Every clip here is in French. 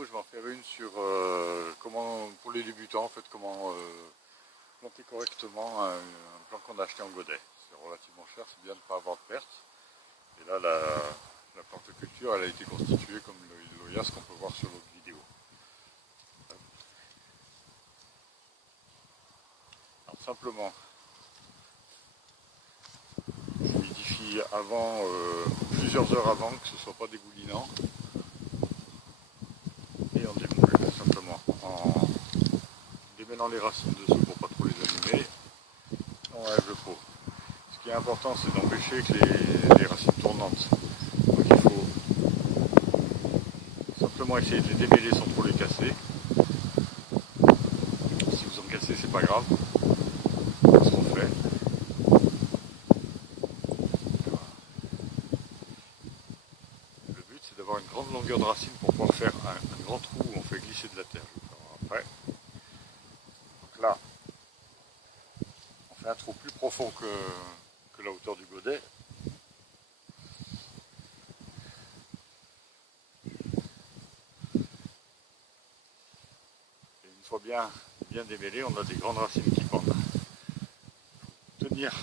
vidéo, je vais en faire une sur comment, pour les débutants en fait, comment planter correctement un plan qu'on a acheté en godet. C'est relativement cher, c'est bien de ne pas avoir de perte. Et là, la plante culture, elle a été constituée comme le Loyas qu'on peut voir sur l'autre vidéo. Alors simplement, je humidifie avant, plusieurs heures avant, que ce ne soit pas dégoulinant. Et on démoule simplement en démêlant les racines dessous pour pas trop les abîmer. On enlève le pot. Ce qui est important, c'est d'empêcher que les racines tournantes. Donc il faut simplement essayer de les démêler sans trop les casser. Si vous en cassez, c'est pas grave, ça se refait. Voilà. Le but, c'est d'avoir une grande longueur de racine pour pouvoir faire un grand trou où on fait glisser de la terre. Je vais le faire après. Donc là, on fait un trou plus profond que la hauteur du godet. Et une fois bien démêlé, on a des grandes racines qui pendent. Tenir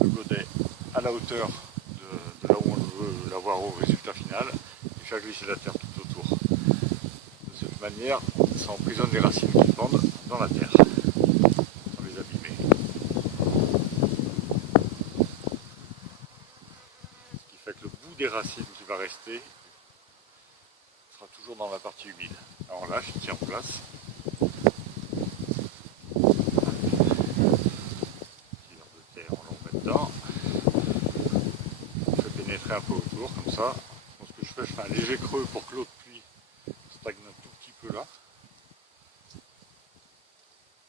le godet à la hauteur de là où on veut l'avoir au résultat final et faire glisser la terre tout autour. De cette manière, ça emprisonne les racines qui pendent dans la terre, sans les abîmer. Ce qui fait que le bout des racines qui va rester sera toujours dans la partie humide. Alors là, je tiens en place. De terre, on le remet dedans. On fait pénétrer un peu autour, comme ça. Donc, ce que je fais un léger creux pour que l'eau de pluie stagne un tout petit peu là.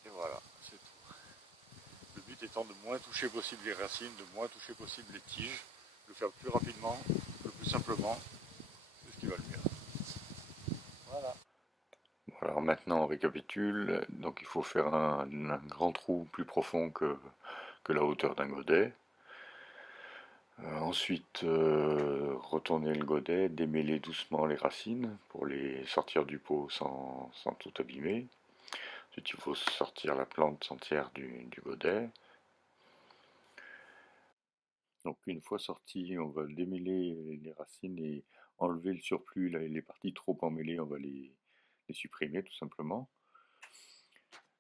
Et voilà, c'est tout. Le but étant de moins toucher possible les racines, de moins toucher possible les tiges, de le faire le plus rapidement, le plus simplement, c'est ce qui va le mieux. Voilà. Alors maintenant on récapitule, donc il faut faire un grand trou plus profond que la hauteur d'un godet. Ensuite retourner le godet, démêler doucement les racines pour les sortir du pot sans tout abîmer. Ensuite il faut sortir la plante entière du godet. Donc une fois sorti, on va démêler les racines et enlever le surplus, les parties trop emmêlées, on va les supprimer tout simplement.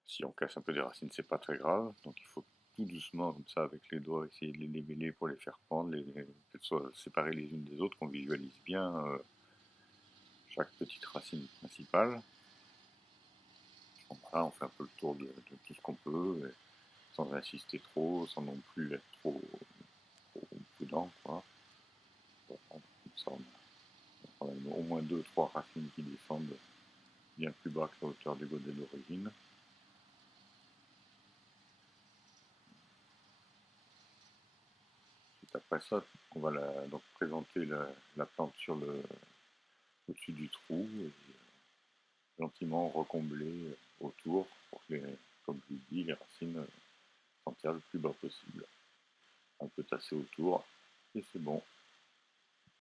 Si on casse un peu des racines, c'est pas très grave, donc il faut tout doucement, comme ça, avec les doigts, essayer de les démêler pour les faire pendre, qu'elles soient séparées les unes des autres, qu'on visualise bien chaque petite racine principale. Donc voilà, on fait un peu le tour de tout ce qu'on peut, sans insister trop, sans non plus être trop prudent, quoi. Voilà, comme ça, on a au moins 2-3 racines qui descendent bien plus bas que la hauteur du godet d'origine. Après ça, on va donc présenter la plante sur au-dessus du trou et gentiment recombler autour pour que, comme je vous dis, les racines s'enterrent le plus bas possible. Un peu tasser autour et c'est bon.